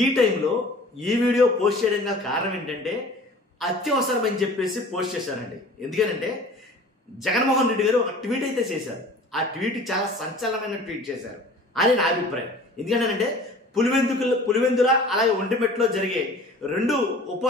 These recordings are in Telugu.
ఈ టైంలో ఈ వీడియో పోస్ట్ చేయడానికి కారణం ఏంటంటే అత్యవసరం అని చెప్పేసి పోస్ట్ చేశారండి. ఎందుకంటే జగన్మోహన్ రెడ్డి గారు ఒక ట్వీట్ అయితే చేశారు. ఆ ట్వీట్ చాలా సంచలనమైన ట్వీట్ చేశారు అని నా అభిప్రాయం. ఎందుకంటే పులివెందుల అలాగే ఒంటిమిట్టలో జరిగే రెండు ఉప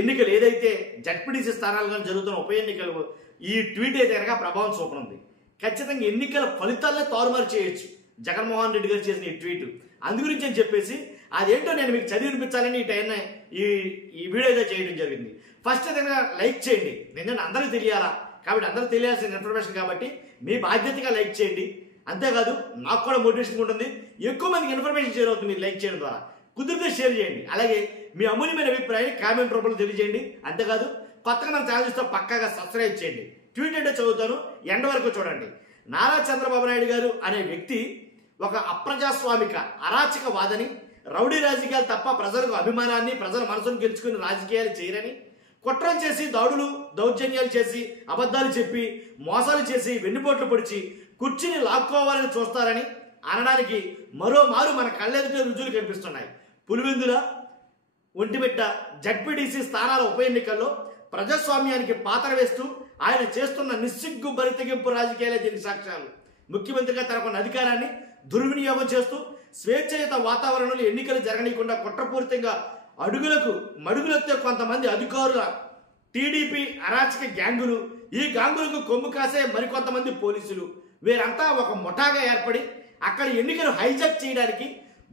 ఎన్నికలు ఏదైతే జడ్పీటీసీ స్థానాలుగా జరుగుతున్న ఉప ఎన్నికలు ఈ ట్వీట్ అయితే కనుక ప్రభావం చూపనుంది. ఖచ్చితంగా ఎన్నికల ఫలితాలనే తారుమారు చేయొచ్చు జగన్మోహన్ రెడ్డి గారు చేసిన ఈ ట్వీట్. అందుగురించి అని చెప్పేసి అదేంటో నేను మీకు చదివి వినిపించాలని ఈ టైంలో ఈ వీడియో అయితే చేయడం జరిగింది. ఫస్ట్ ఏదైనా లైక్ చేయండి, ఎందుకంటే అందరికీ తెలియాలా కాబట్టి అందరికీ తెలియాల్సిన ఇన్ఫర్మేషన్ కాబట్టి మీ బాధ్యతగా లైక్ చేయండి. అంతేకాదు నాకు కూడా మోటివేషన్ ఉంటుంది, ఎక్కువ మందికి ఇన్ఫర్మేషన్ షేర్ అవుతుంది మీరు లైక్ చేయడం ద్వారా. కుదిరితే షేర్ చేయండి, అలాగే మీ అమూల్యమైన అభిప్రాయాన్ని కామెంట్ రూపంలో తెలియజేయండి. అంతేకాదు కొత్తగా మన ఛానల్ చూస్తే పక్కాగా సబ్స్క్రైబ్ చేయండి. ట్వీట్ అంటే చదువుతాను, ఎండ్ వరకు చూడండి. నారా చంద్రబాబు నాయుడు గారు అనే వ్యక్తి ఒక అప్రజాస్వామిక అరాచకవాదని, రౌడీ రాజకీయాలు తప్ప ప్రజలకు అభిమానాన్ని ప్రజల మనసును గెలుచుకుని రాజకీయాలు చేయరని, కుట్రలు చేసి దాడులు దౌర్జన్యాలు చేసి అబద్ధాలు చెప్పి మోసాలు చేసి వెన్నుపోట్లు పొడిచి కుర్చీని లాక్కోవాలని చూస్తారని అనడానికి మరోమారు మన కళ్ళెదుట రుజువులు కనిపిస్తున్నాయి. పులివెందుల ఒంటిమిట్ట జడ్పీటీసీ స్థానాల ఉప ఎన్నికల్లో ప్రజాస్వామ్యానికి పాత్ర వేస్తూ ఆయన చేస్తున్న నిస్సిగ్గు బరితెగింపు రాజకీయాలే దీనికి సాక్ష్యాలు. ముఖ్యమంత్రిగా తనకున్న అధికారాన్ని దుర్వినియోగం చేస్తూ స్వేచ్ఛయుత వాతావరణంలో ఎన్నికలు జరగనీయకుండా కుట్రపూరితంగా మడుగులెత్తే కొంతమంది అధికారుల టీడీపీ అరాచక గ్యాంగులు, ఈ గ్యాంగులకు కొమ్ము కాసే మరికొంతమంది పోలీసులు, వీరంతా ఒక ముఠాగా ఏర్పడి అక్కడ ఎన్నికలు హైజాక్ చేయడానికి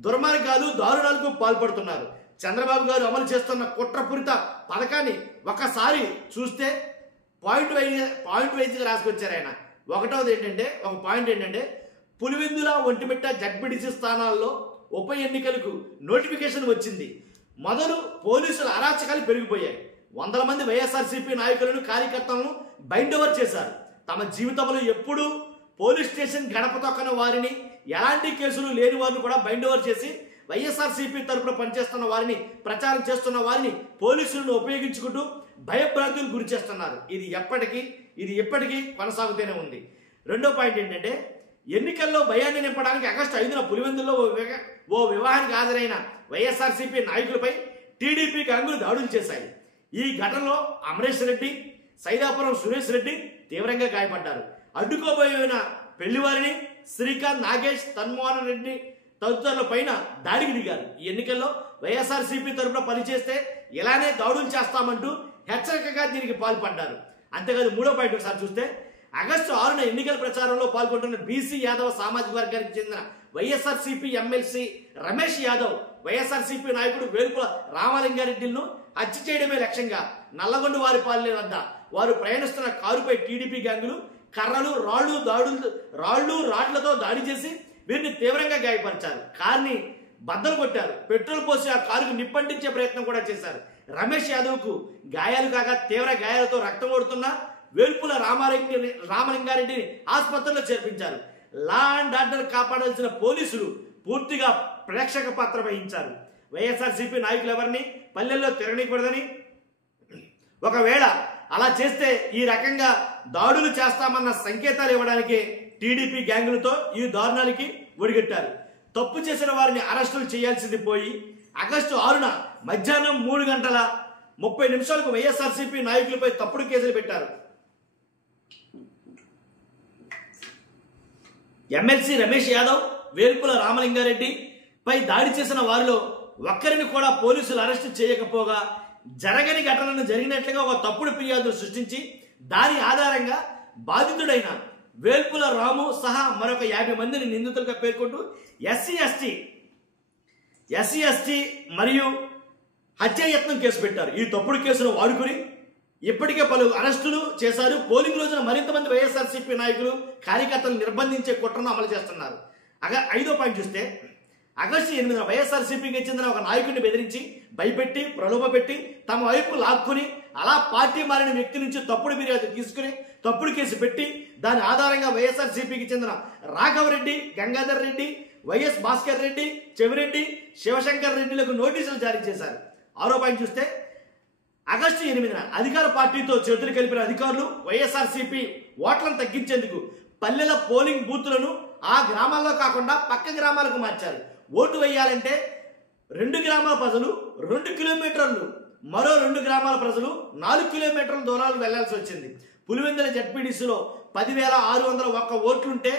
దుర్మార్గాలు దారుణాలకు పాల్పడుతున్నారు. చంద్రబాబు గారు అమలు చేస్తున్న కుట్రపూరిత పథకాన్ని ఒకసారి చూస్తే పాయింట్ వైజ్గా రాసుకొచ్చారు ఆయన. ఒక పాయింట్ ఏంటంటే పులివెందుల ఒంటిమిట్ట జడ్పీటీసీ స్థానాల్లో ఉప ఎన్నికలకు నోటిఫికేషన్ వచ్చింది. మొదలు పోలీసుల అరాచకాలు పెరిగిపోయాయి. వందల మంది వైఎస్ఆర్సీపీ నాయకులను కార్యకర్తలను బైండ్ ఓవర్ చేశారు. తమ జీవితంలో ఎప్పుడూ పోలీస్ స్టేషన్ గడప తొక్కని వారిని, ఎలాంటి కేసులు లేని వారిని కూడా బైండ్ ఓవర్ చేసి వైఎస్ఆర్సీపీ తరఫున పనిచేస్తున్న వారిని, ప్రచారం చేస్తున్న వారిని పోలీసులను ఉపయోగించుకుంటూ భయభ్రాంతులకు గురి చేస్తున్నారు. ఇది ఎప్పటికీ కొనసాగుతూనే ఉంది. రెండో పాయింట్ ఏంటంటే ఎన్నికల్లో భయాన్ని నింపడానికి ఆగస్టు 5న పులివెందుల్లో ఓ వివాహానికి హాజరైన వైఎస్ఆర్సీపీ నాయకులపై టీడీపీ గ్యాంగులు దాడులు చేశాయి. ఈ ఘటనలో అమరేష్ రెడ్డి, సైదాపురం సురేష్ రెడ్డి తీవ్రంగా గాయపడ్డారు. అడ్డుకోబోయిన పెళ్లివారిని శ్రీకాంత్, నాగేష్, తన్మోహన్ రెడ్డి తదితరుల పైన దాడికి దిగారు. ఈ ఎన్నికల్లో వైఎస్ఆర్సీపీ తరఫున పనిచేస్తే ఇలానే దాడులు చేస్తామంటూ హెచ్చరికగా దీనికి పాల్పడ్డారు. అంతేకాదు మూడో పాయింట్ ఒకసారి చూస్తే ఆగస్టు 6న ఎన్నికల ప్రచారంలో పాల్గొంటున్న బీసీ యాదవ్ సామాజిక వర్గానికి చెందిన వైఎస్ఆర్సీపీ ఎమ్మెల్సీ రమేష్ యాదవ్ వైఎస్ఆర్సీపీ నాయకుడు వేల్పుల రామలింగారెడ్డిలను హత్య చేయడమే లక్ష్యంగా నల్లగొండ వారిపాలెం వద్ద వారు ప్రయాణిస్తున్న కారుపై టీడీపీ గ్యాంగులు కర్రలు, రాళ్లతో దాడి చేసి వీరిని తీవ్రంగా గాయపరిచారు. కారుని బద్దలు కొట్టారు. పెట్రోల్ పోసి ఆ కారుకు నిప్పంటించే ప్రయత్నం కూడా చేశారు. రమేష్ యాదవ్కు గాయాలు కాగా తీవ్ర గాయాలతో రక్తం ఓడుతున్న వేల్పుల రామలింగారెడ్డిని ఆసుపత్రిలో చేర్పించారు. లా అండ్ ఆర్డర్ కాపాడాల్సిన పోలీసులు పూర్తిగా ప్రేక్షక పాత్ర వహించారు. వైఎస్ఆర్సీపీ నాయకులు ఎవరిని పల్లెల్లో తిరగనీయకూడదని, ఒకవేళ అలా చేస్తే ఈ రకంగా దాడులు చేస్తామన్న సంకేతాలు ఇవ్వడానికి టీడీపీ గ్యాంగులతో ఈ దారుణానికి ఒడిగట్టారు. తప్పు చేసిన వారిని అరెస్టులు చేయాల్సింది పోయి ఆగస్టు 6న మధ్యాహ్నం 3:30 వైఎస్ఆర్సీపీ నాయకులపై తప్పుడు కేసులు పెట్టారు. ఎమ్మెల్సీ రమేష్ యాదవ్, వేల్పుల రామలింగారెడ్డి పై దాడి చేసిన వారిలో ఒక్కరిని కూడా పోలీసులు అరెస్టు చేయకపోగా జరగని ఘటనను జరిగినట్లుగా ఒక తప్పుడు ఫిర్యాదును సృష్టించి దాని ఆధారంగా బాధితుడైన వేల్పుల రాము సహా మరొక 50 మందిని నిందితులుగా పేర్కొంటూ ఎస్సీ ఎస్టీ మరియు హత్యాయత్నం కేసు పెట్టారు. ఈ తప్పుడు కేసును వాడుకుని ఇప్పటికే పలు అరెస్టులు చేశారు. పోలింగ్ రోజున మరింత మంది వైఎస్ఆర్సీపీ నాయకులు కార్యకర్తలు నిర్బంధించే కుట్రను అమలు చేస్తున్నారు. ఐదో పాయింట్ చూస్తే ఆగస్టు 8న వైఎస్ఆర్సీపీకి చెందిన ఒక నాయకుడిని బెదిరించి భయపెట్టి ప్రలోభపెట్టి తమ వైపు లాక్కుని అలా పార్టీ మారిన వ్యక్తి నుంచి తప్పుడు ఫిర్యాదు తీసుకుని తప్పుడు కేసు పెట్టి దాని ఆధారంగా వైఎస్ఆర్సీపీకి చెందిన రాఘవరెడ్డి, గంగాధర్ రెడ్డి, వైఎస్ భాస్కర్ రెడ్డి, చెవిరెడ్డి, శివశంకర్ రెడ్డిలకు నోటీసులు జారీ చేశారు. ఆరో పాయింట్ చూస్తే ఆగస్టు 8న అధికార పార్టీతో చేతులు కలిపిన అధికారులు వైఎస్ఆర్సీపీ ఓట్లను తగ్గించేందుకు పల్లెల పోలింగ్ బూతులను ఆ గ్రామాల్లో కాకుండా పక్క గ్రామాలకు మార్చారు. ఓటు వేయాలంటే 2 గ్రామాల ప్రజలు 2 కిలోమీటర్లు, మరో 2 గ్రామాల ప్రజలు 4 కిలోమీటర్ల దూరాలు వెళ్లాల్సి వచ్చింది. పులివెందుల జడ్పీటీసీలో 10,601 ఓట్లుంటే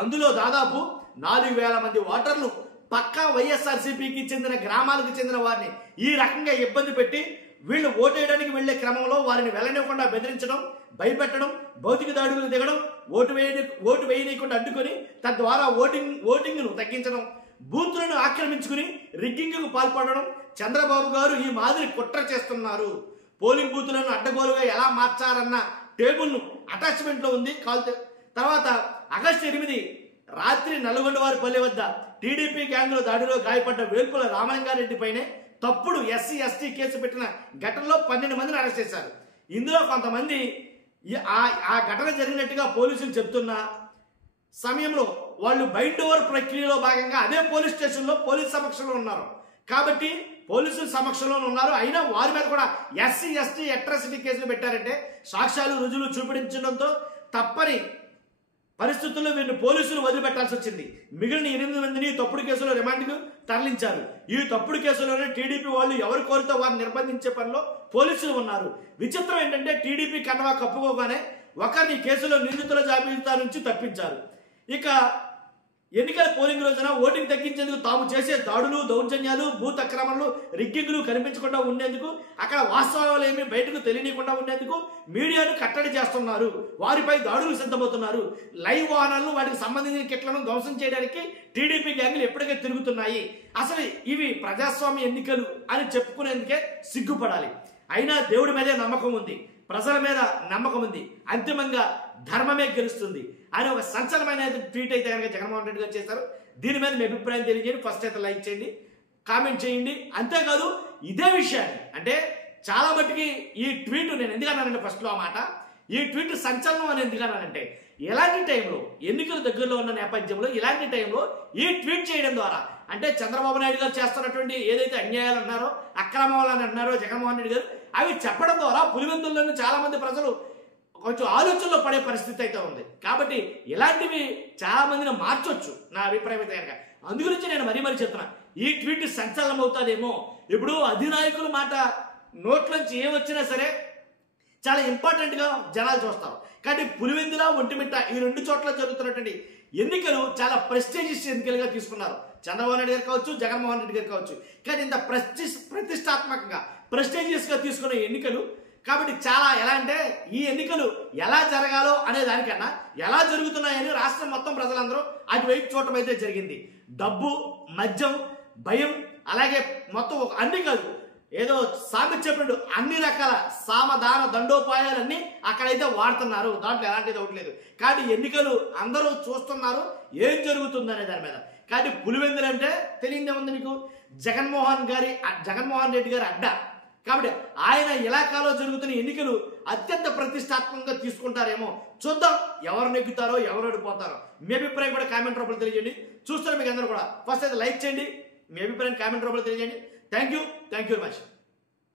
అందులో దాదాపు 4,000 మంది ఓటర్లు పక్కా వైఎస్ఆర్సీపీకి చెందిన గ్రామాలకు చెందిన వారిని ఈ రకంగా ఇబ్బంది పెట్టి వీళ్ళు ఓటేయడానికి వెళ్లే క్రమంలో వారిని వెళ్ళనివ్వకుండా బెదిరించడం, భయపెట్టడం, భౌతిక దాడులు దిగడం, ఓటు వేయనీయకుండా అడ్డుకొని తద్వారా ఓటింగ్ను తగ్గించడం, బూత్లను ఆక్రమించుకుని రిగ్గింగ్కు పాల్పడడం. చంద్రబాబు గారు ఈ మాదిరి కుట్ర చేస్తున్నారు. పోలింగ్ బూతులను అడ్డగోలుగా ఎలా మార్చారన్న టేబుల్ను అటాచ్మెంట్లో ఉంది. తర్వాత ఆగస్టు 8 రాత్రి నల్లగొండవారిపల్లి వద్ద టీడీపీ గ్యాంగ్లో దాడిలో గాయపడ్డ వేల్పుల రామలింగారెడ్డిపైనే తప్పుడు SC/ST కేసు పెట్టిన ఘటనలో 12 మందిని అరెస్ట్ చేశారు. ఇందులో కొంతమంది ఆ ఘటన జరిగినట్టుగా పోలీసులు చెప్తున్న సమయంలో వాళ్ళు బైండ్ ఓవర్ ప్రక్రియలో భాగంగా అదే పోలీస్ స్టేషన్లో పోలీస్ సమక్షంలో ఉన్నారు. కాబట్టి పోలీసుల సమక్షంలో ఉన్నారు. అయినా వారి మీద కూడా SC/ST అట్రాసిటీ కేసులు పెట్టారంటే సాక్ష్యాలు రుజువులు చూపించడంతో తప్పని పరిస్థితుల్లో వీరిని పోలీసులు వదిలిపెట్టాల్సి వచ్చింది. మిగిలిన 8 మందిని తప్పుడు కేసులో రిమాండ్కు తరలించారు. ఈ తప్పుడు కేసులోనే టీడీపీ వాళ్ళు ఎవరు కోరితే వారిని నిర్బంధించే పనిలో పోలీసులు ఉన్నారు. విచిత్రం ఏంటంటే టీడీపీ కండవా కప్పుకోగానే ఒకరిని కేసులో నిందితుల జాబితా నుంచి తప్పించారు. ఇక ఎన్నికల పోలింగ్ రోజున ఓటింగ్ తగ్గించేందుకు తాము చేసే దాడులు, దౌర్జన్యాలు, బూత్ అక్రమణలు, రిగ్గింగ్లు కనిపించకుండా ఉండేందుకు, అక్కడ వాస్తవాలు ఏమీ బయటకు తెలియకుండా ఉండేందుకు మీడియాను కట్టడి చేస్తున్నారు. వారిపై దాడులు సిద్ధమవుతున్నారు. లైవ్ వాహనాలను, వాటికి సంబంధించిన కిట్లను ధ్వంసం చేయడానికి టీడీపీ గ్యాంగులు ఎప్పటికే తిరుగుతున్నాయి. అసలు ఇవి ప్రజాస్వామ్య ఎన్నికలు అని చెప్పుకునేందుకే సిగ్గుపడాలి. అయినా దేవుడి మీదే నమ్మకం ఉంది, ప్రజల మీద నమ్మకం ఉంది, అంతిమంగా ధర్మమే గెలుస్తుంది అని ఒక సంచలనమైన ట్వీట్ అయితే కనుక జగన్మోహన్ రెడ్డి గారు చేశారు. దీని మీద మీ అభిప్రాయం తెలియజేయండి. ఫస్ట్ అయితే లైక్ చేయండి, కామెంట్ చేయండి. అంతేకాదు ఇదే విషయాన్ని అంటే చాలా మట్టుకి ఈ ట్వీట్ నేను ఎందుకన్నానంటే ఫస్ట్లో ఆ మాట, ఈ ట్వీట్ సంచలనం అని ఎందుకన్నానంటే ఎలాంటి టైంలో ఎన్నికలు దగ్గరలో ఉన్న నేపథ్యంలో ఇలాంటి టైంలో ఈ ట్వీట్ చేయడం ద్వారా అంటే చంద్రబాబు నాయుడు గారు చేస్తున్నటువంటి ఏదైతే అన్యాయాలు అన్నారో, అక్రమాలు అని అన్నారో జగన్మోహన్ రెడ్డి గారు, అవి చెప్పడం ద్వారా పులివెందుల్లోని చాలా మంది ప్రజలు కొంచెం ఆలోచనలో పడే పరిస్థితి అయితే ఉంది. కాబట్టి ఇలాంటివి చాలా మందిని మార్చొచ్చు నా అభిప్రాయం అయితే కనుక. అందుగురించి నేను మరీ చెప్తున్నా, ఈ ట్వీట్ సంచలనం అవుతుందేమో. ఇప్పుడు అధినాయకుల మాట నోట్లోంచి ఏమొచ్చినా సరే చాలా ఇంపార్టెంట్గా జనాలు చూస్తారు. కానీ పులివెందుల, ఒంటిమిట్ట ఈ 2 చోట్ల జరుగుతున్నటువంటి ఎన్నికలు చాలా ప్రెస్టీజియస్ ఎన్నికలుగా తీసుకున్నారు. చంద్రబాబు నాయుడు గారు కావచ్చు, జగన్మోహన్ రెడ్డి గారు కావచ్చు. కానీ ఇంత ప్రతిష్టాత్మకంగా ప్రెస్టీజియస్గా తీసుకున్న ఎన్నికలు కాబట్టి చాలా ఎలా అంటే ఈ ఎన్నికలు ఎలా జరగాలో అనే దానికన్నా ఎలా జరుగుతున్నాయని రాష్ట్రం మొత్తం ప్రజలందరూ అటువైపు చూడటం అయితే జరిగింది. డబ్బు, మద్యం, భయం, అలాగే మొత్తం అన్ని కాదు, ఏదో సామెత చెప్పినట్టు అన్ని రకాల సామధాన దండోపాయాలన్నీ అక్కడైతే వాడుతున్నారు. దాంట్లో ఎలాంటిది ఒకటి లేదు. కానీ ఎన్నికలు అందరూ చూస్తున్నారు ఏం జరుగుతుందనే దాని మీద. కానీ పులివెందులు అంటే తెలియదే ఉంది నీకు, జగన్మోహన్ రెడ్డి గారి అడ్డా. కాబట్టి ఆయన ఇలాకాలో జరుగుతున్న ఎన్నికలు అత్యంత ప్రతిష్టాత్మకంగా తీసుకుంటారేమో. చూద్దాం ఎవరు నెగ్గుతారో, ఎవరు ఓడిపోతారో. మీ అభిప్రాయం కూడా కామెంట్ రూపంలో తెలియజేయండి. చూస్తారు మీకు అందరూ కూడా. ఫస్ట్ అయితే లైక్ చేయండి, మీ అభిప్రాయం కామెంట్ రూపంలో తెలియజేయండి. Thank you very much.